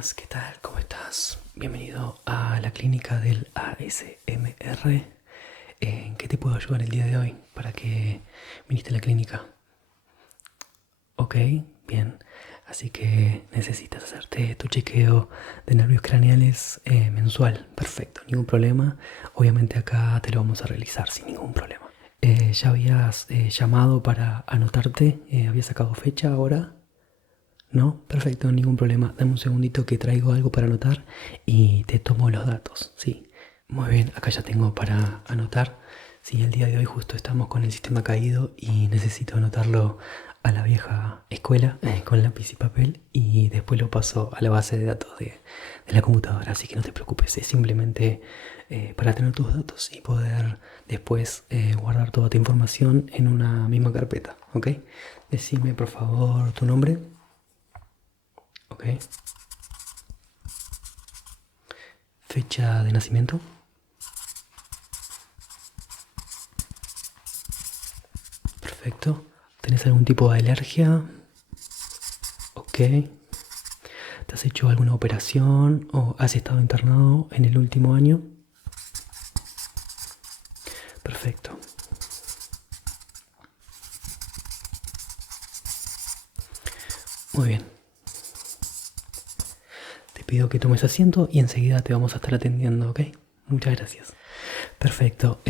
buenas, ¿qué tal? ¿Cómo estás? Bienvenido a la clínica del ASMR. ¿En qué te puedo ayudar el día de hoy? ¿Para qué viniste a la clínica? Ok, bien. Así que necesitas hacerte tu chequeo de nervios craneales mensual. Perfecto, ningún problema. Obviamente acá te lo vamos a realizar sin ningún problema. ¿Ya habías llamado para anotarte? ¿Habías sacado fecha ahora? No, perfecto, ningún problema. Dame un segundito que traigo algo para anotar y te tomo los datos. Sí, muy bien, acá ya tengo para anotar. Sí, el día de hoy justo estamos con el sistema caído y necesito anotarlo a la vieja escuela con lápiz y papel y después lo paso a la base de datos de la computadora. Así que no te preocupes, es simplemente para tener tus datos y poder después guardar toda tu información en una misma carpeta, ¿ok? Decime por favor tu nombre. Ok. Fecha de nacimiento. Perfecto. ¿Tenés algún tipo de alergia? Ok. ¿Te has hecho alguna operación o has estado internado en el último año? Perfecto. Muy bien. Te pido que tomes asiento y enseguida te vamos a estar atendiendo, ¿ok? Muchas gracias. Perfecto.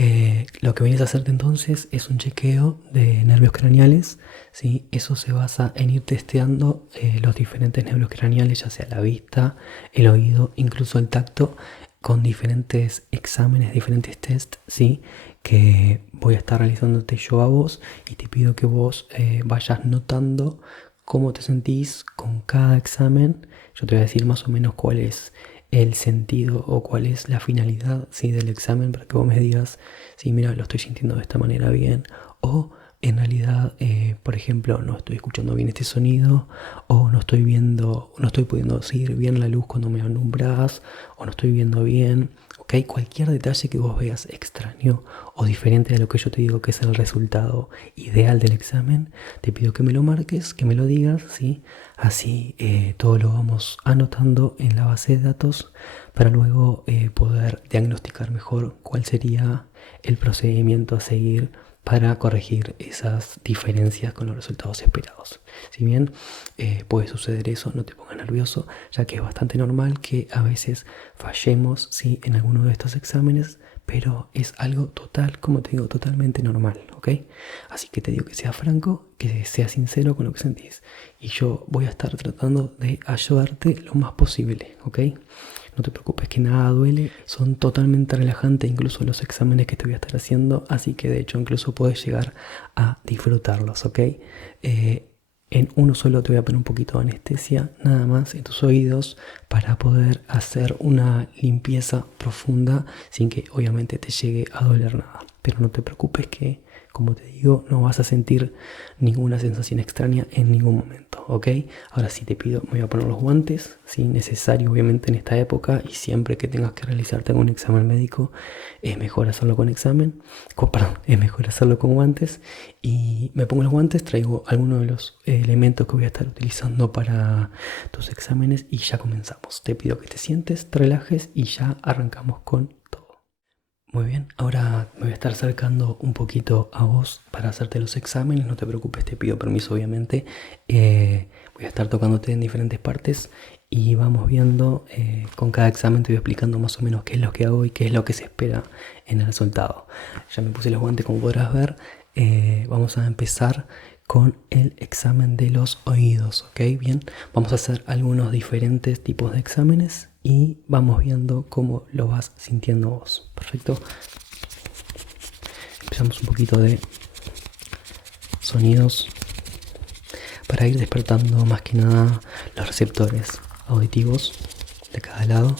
Lo que vienes a hacerte entonces es un chequeo de nervios craneales, ¿sí? Eso se basa en ir testeando los diferentes nervios craneales, ya sea la vista, el oído, incluso el tacto, con diferentes exámenes, diferentes test, ¿sí? Que voy a estar realizándote yo a vos y te pido que vos vayas notando cómo te sentís con cada examen. Yo te voy a decir más o menos cuál es el sentido o cuál es la finalidad, ¿sí? Del examen, para que vos me digas, sí, mira, lo estoy sintiendo de esta manera bien, o en realidad, por ejemplo, no estoy escuchando bien este sonido, o no estoy viendo, no estoy pudiendo seguir bien la luz cuando me alumbras, o no estoy viendo bien, ¿ok? Cualquier detalle que vos veas extraño o diferente de lo que yo te digo que es el resultado ideal del examen, te pido que me lo marques, que me lo digas, ¿sí? Así todo lo vamos anotando en la base de datos para luego poder diagnosticar mejor cuál sería el procedimiento a seguir para corregir esas diferencias con los resultados esperados. Si bien puede suceder eso, no te pongas nervioso, ya que es bastante normal que a veces fallemos, ¿sí? En alguno de estos exámenes, pero es algo total, como te digo, totalmente normal, ¿ok? Así que te digo que seas franco, que seas sincero con lo que sentís. Y yo voy a estar tratando de ayudarte lo más posible, ¿ok? No te preocupes que nada duele, son totalmente relajantes incluso los exámenes que te voy a estar haciendo, así que de hecho incluso puedes llegar a disfrutarlos, ¿ok? En uno solo te voy a poner un poquito de anestesia, nada más en tus oídos, para poder hacer una limpieza profunda sin que obviamente te llegue a doler nada. Pero no te preocupes que, como te digo, no vas a sentir ninguna sensación extraña en ningún momento, ¿ok? Ahora sí te pido, me voy a poner los guantes, si necesario obviamente en esta época y siempre que tengas que realizarte algún examen médico, es mejor hacerlo con es mejor hacerlo con guantes. Y me pongo los guantes, traigo algunos de los elementos que voy a estar utilizando para tus exámenes y ya comenzamos. Te pido que te sientes, te relajes y ya arrancamos con todo. Muy bien, ahora me voy a estar acercando un poquito a vos para hacerte los exámenes, no te preocupes, te pido permiso obviamente. Voy a estar tocándote en diferentes partes y vamos viendo, con cada examen te voy explicando más o menos qué es lo que hago y qué es lo que se espera en el resultado. Ya me puse los guantes como podrás ver, vamos a empezar con el examen de los oídos, ¿ok? Bien, vamos a hacer algunos diferentes tipos de exámenes y vamos viendo cómo lo vas sintiendo vos. Perfecto. Empezamos un poquito de sonidos para ir despertando más que nada los receptores auditivos de cada lado.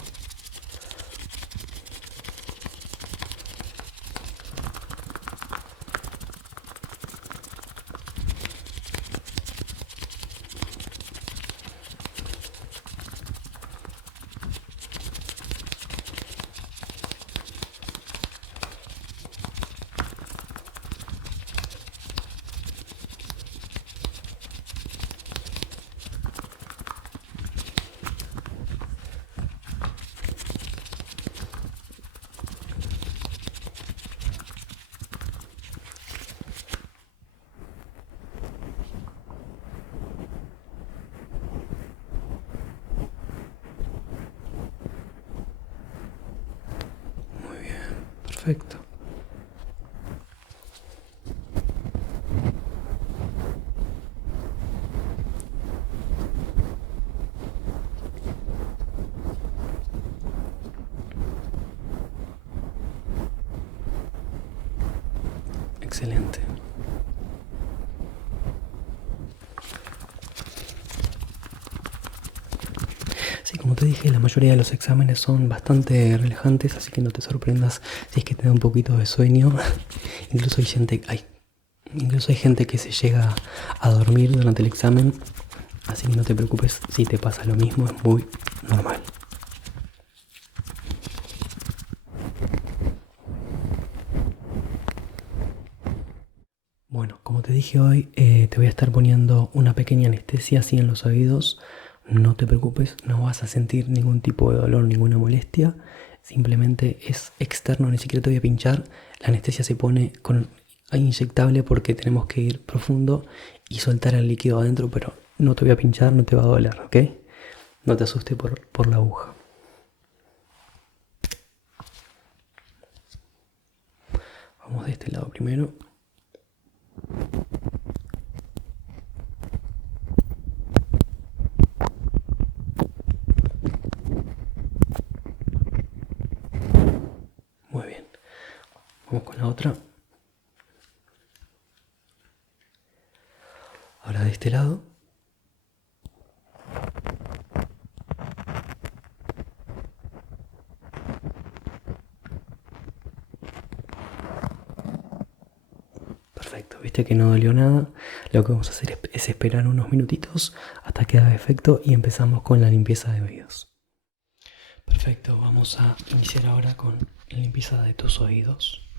Perfecto. Excelente. Sí, como te dije, la mayoría de los exámenes son bastante relajantes, así que no te sorprendas si es que te da un poquito de sueño. Incluso hay gente que se llega a dormir durante el examen, así que no te preocupes si te pasa lo mismo, es muy normal. Bueno, como te dije hoy, te voy a estar poniendo una pequeña anestesia así en los oídos. No te preocupes, no vas a sentir ningún tipo de dolor, ninguna molestia. Simplemente es externo, ni siquiera te voy a pinchar. La anestesia se pone inyectable porque tenemos que ir profundo y soltar el líquido adentro, pero no te voy a pinchar, no te va a doler, ¿ok? No te asustes por la aguja. Vamos de este lado primero. Muy bien. Vamos con la otra. Ahora de este lado. Perfecto, viste que no dolió nada. Lo que vamos a hacer es esperar unos minutitos hasta que haga efecto y empezamos con la limpieza de oídos. Perfecto, vamos a iniciar ahora con la limpieza de tus oídos.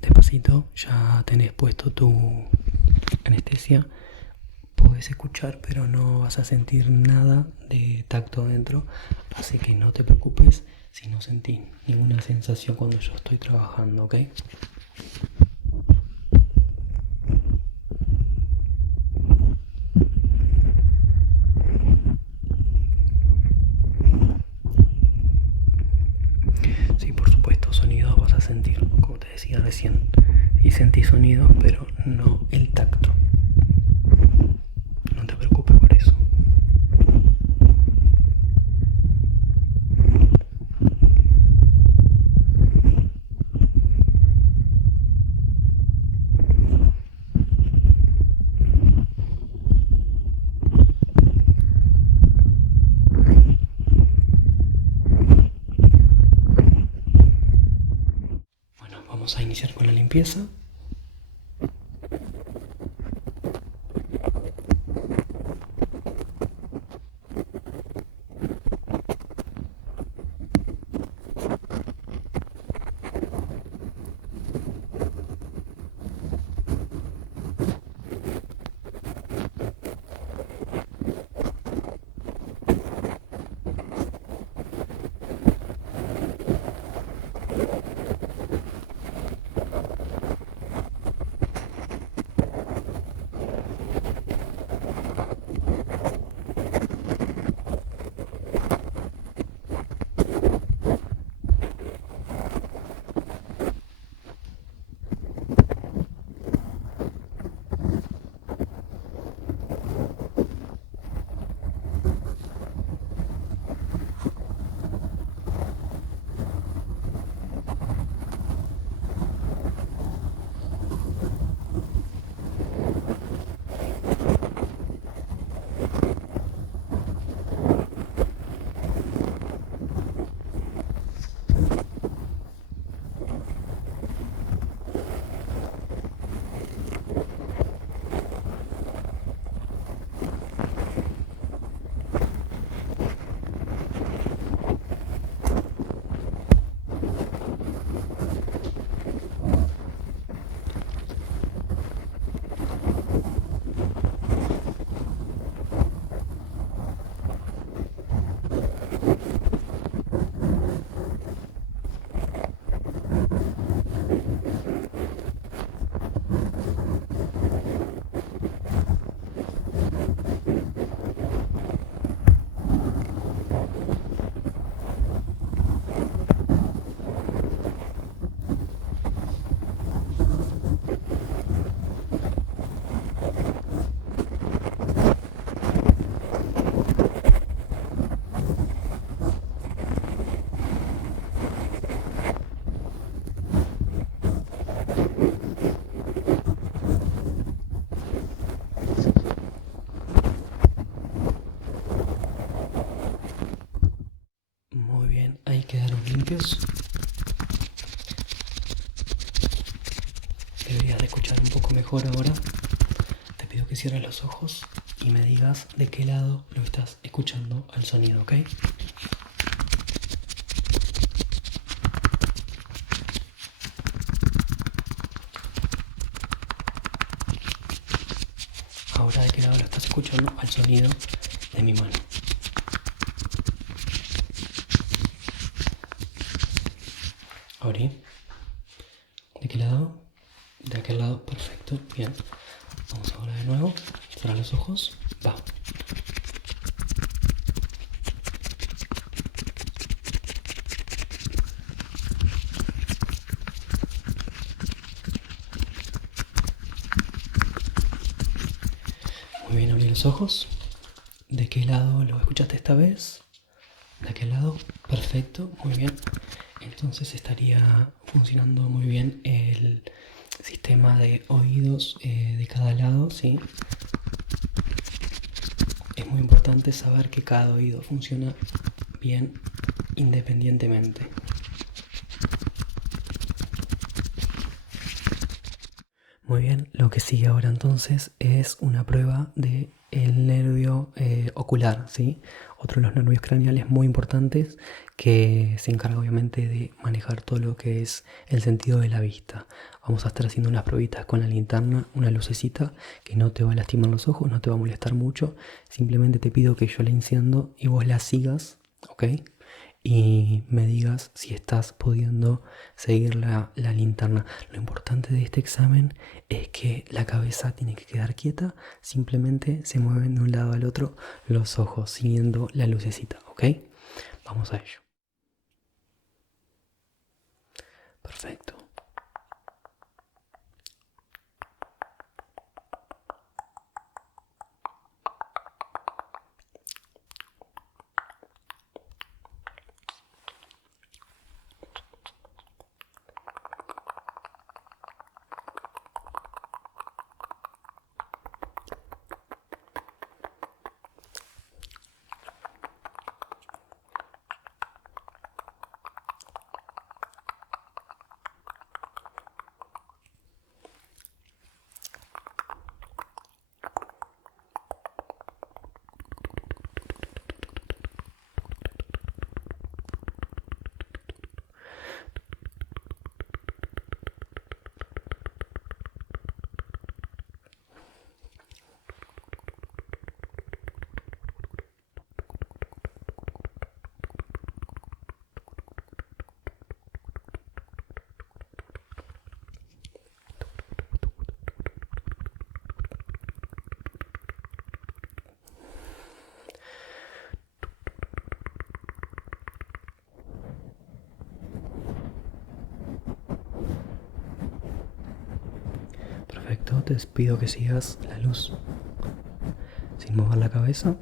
Despacito, ya tenés puesto tu anestesia. Podés escuchar, pero no vas a sentir nada de tacto dentro, así que no te preocupes si no sentís ninguna sensación cuando yo estoy trabajando, ¿ok? Sí, por supuesto, sonidos vas a sentir, como te decía recién, y sentís sonidos, pero no el tacto. No te preocupes por eso. Bueno, vamos a iniciar con la limpieza. nervios. Deberías de escuchar un poco mejor ahora. Te pido que cierres los ojos y me digas de qué lado lo estás escuchando al sonido, ¿ok? Ahora, ¿de qué lado lo estás escuchando al sonido de mi mano? Ahora, ¿de qué lado? De aquel lado, perfecto, bien. Vamos ahora de nuevo, cierra los ojos, va. Muy bien, abrí los ojos. ¿De qué lado lo escuchaste esta vez? De aquel lado, perfecto, muy bien. Entonces estaría funcionando muy bien el sistema de oídos de cada lado, ¿sí? Es muy importante saber que cada oído funciona bien independientemente. Muy bien, lo que sigue ahora entonces es una prueba de el nervio ocular, ¿sí? Otro de los nervios craneales muy importantes que se encarga obviamente de manejar todo lo que es el sentido de la vista. Vamos a estar haciendo unas pruebitas con la linterna, una lucecita que no te va a lastimar los ojos, no te va a molestar mucho. Simplemente te pido que yo la enciendo y vos la sigas, ¿ok? Y me digas si estás pudiendo seguir la linterna. Lo importante de este examen es que la cabeza tiene que quedar quieta, simplemente se mueven de un lado al otro los ojos siguiendo la lucecita, ¿ok? Vamos a ello. Perfecto. Perfecto, te pido que sigas la luz sin mover la cabeza.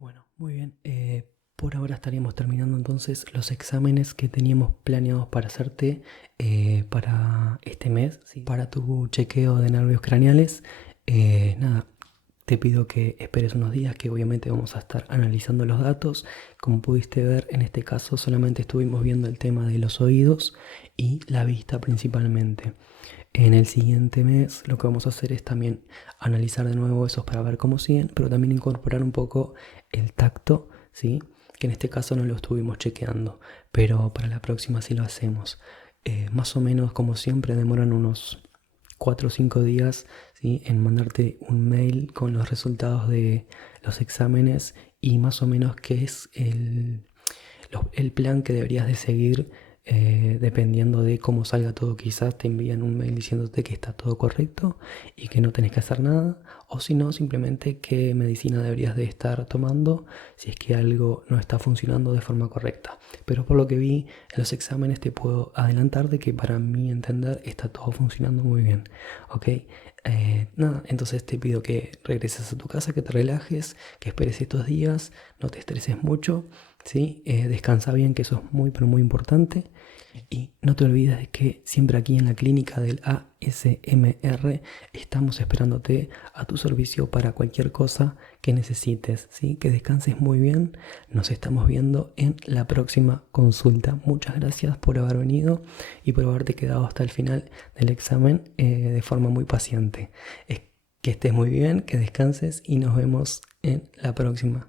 Bueno, muy bien. Por ahora estaríamos terminando entonces los exámenes que teníamos planeados para hacerte para este mes, ¿sí? Para tu chequeo de nervios craneales. Nada, te pido que esperes unos días, que obviamente vamos a estar analizando los datos. Como pudiste ver, en este caso solamente estuvimos viendo el tema de los oídos y la vista principalmente. En el siguiente mes lo que vamos a hacer es también analizar de nuevo esos para ver cómo siguen, pero también incorporar un poco el tacto, ¿sí? Que en este caso no lo estuvimos chequeando, pero para la próxima sí lo hacemos. Más o menos, como siempre, demoran unos 4 o 5 días, ¿sí? En mandarte un mail con los resultados de los exámenes y más o menos qué es el plan que deberías de seguir dependiendo de cómo salga todo. Quizás te envían un mail diciéndote que está todo correcto y que no tenés que hacer nada, o si no, simplemente qué medicina deberías de estar tomando si es que algo no está funcionando de forma correcta. Pero por lo que vi en los exámenes te puedo adelantar de que para mi entender está todo funcionando muy bien, ¿ok? Nada, entonces te pido que regreses a tu casa, que te relajes, que esperes estos días, no te estreses mucho, ¿sí? Descansa bien, que eso es muy, pero muy importante. Y no te olvides de que siempre aquí en la clínica del ASMR estamos esperándote a tu servicio para cualquier cosa que necesites, ¿sí? Que descanses muy bien. Nos estamos viendo en la próxima consulta. Muchas gracias por haber venido y por haberte quedado hasta el final del examen de forma muy paciente. Que estés muy bien, que descanses y nos vemos en la próxima.